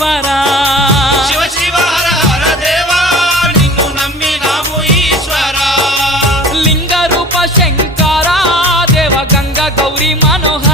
ఈశ్వర శివ శివ హర హర దేవా నిన్ను నమ్మినాము ఈశ్వర లింగ రూప శంకర దేవ గంగ గౌరీ మనోహర